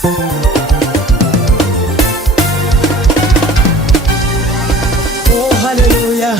Oh, hallelujah.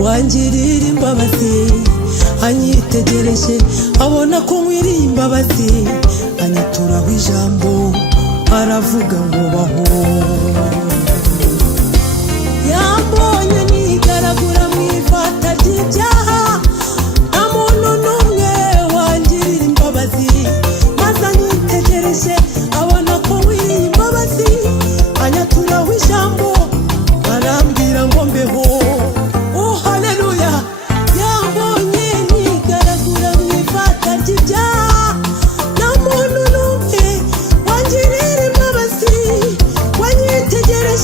wangirira imbabazi, anyitegereje abona ko nkwiriye imbabazi, anyituraho ijambo aravuga ngo baho. Yambonye nigaragura mu ifata ry'ibyaha, nta muntu n'umwe wangirira imbabazi, maze anyitegereje abona ko nkwiriye imbabazi, anyituraho ijambo arambwira ngo mbeho. Oh haleluya, yambonye nigaragura mu ifata ry'ibyaha, nta muntu n'umwe wangirira imbabazi, wanyitegereje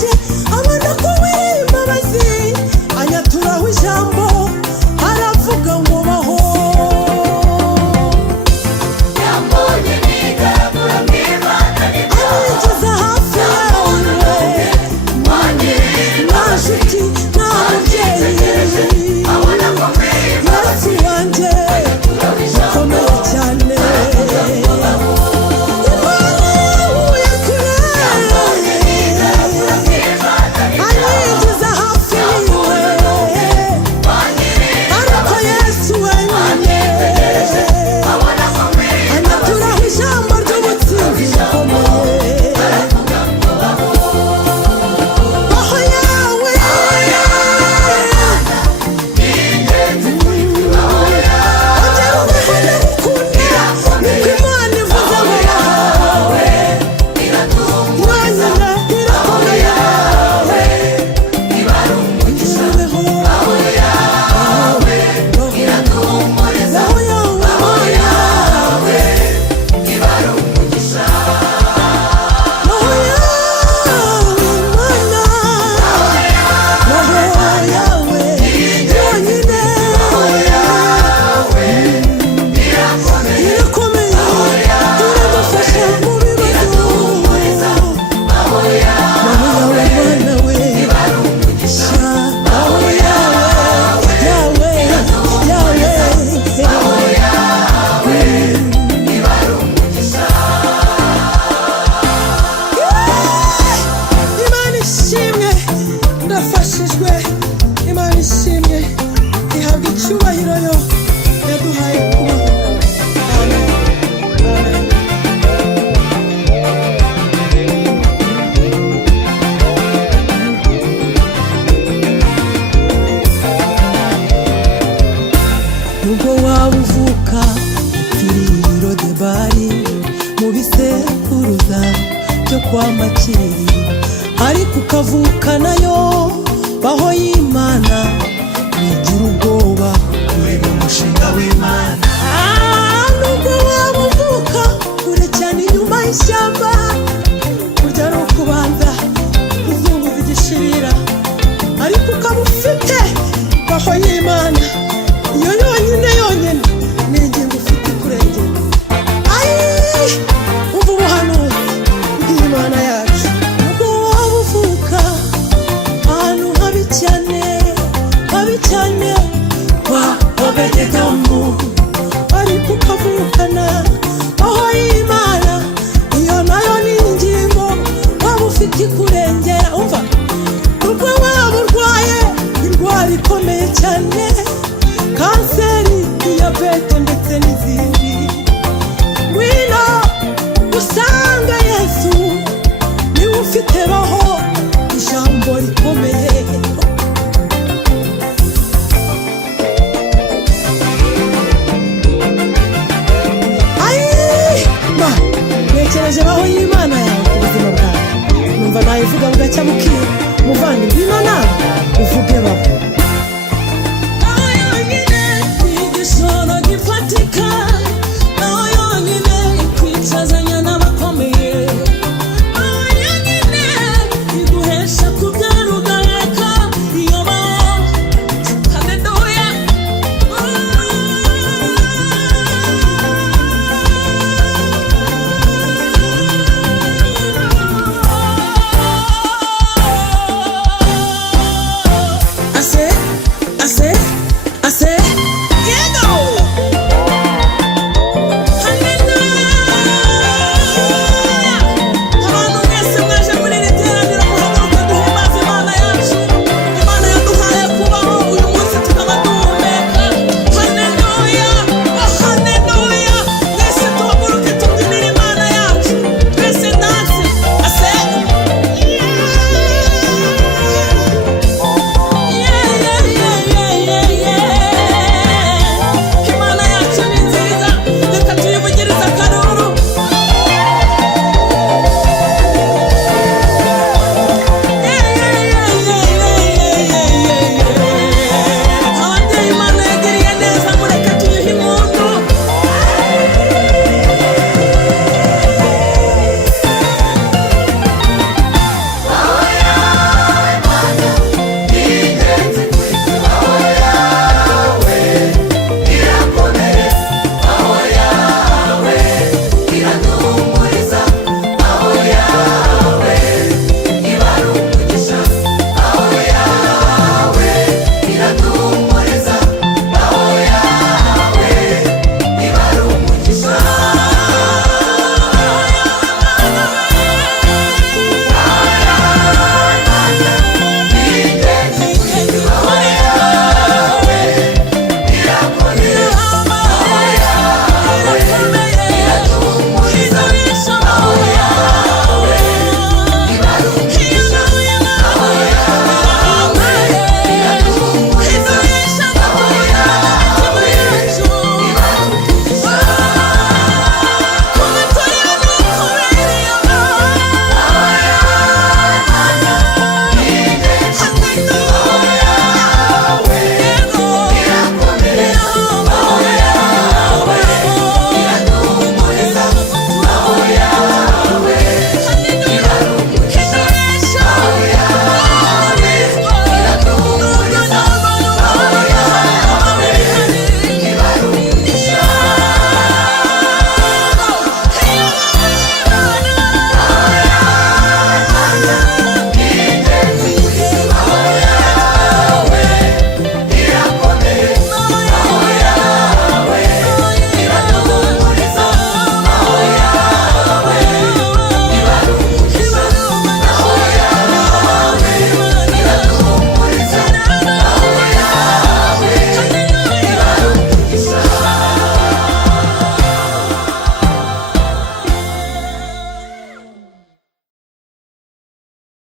icyubahiro yo yaduhaye kubaho. Amen. Amen. Nubwo waba uvuka ikiriro debari mu bisekuruza byo kwa Makiri, ariko ukavuka nayo baho y'Imana, wigira ubwoba ureba umushinga w'Imana. Nubwo waba uvuka kure cyane inyuma y'ishyamba, burya ari ukubanza kuzunguza igishirira, ariko ukaba ufite baho y'Imana. Iyo yonyine ni ingingo ufite kurengera. Umva ubuhanuzi bw'Imana yacu. Nubwo waba uvuka ahantu habi cyane kwa Obededomu, ariko ukavukana aho y'Imana, iyo nayo ni ingingo waba ufite kurengera. Umva, nubwo waba urwaye indwara ikomeye cyane, kanseri, diyabete ndetse n'izindi,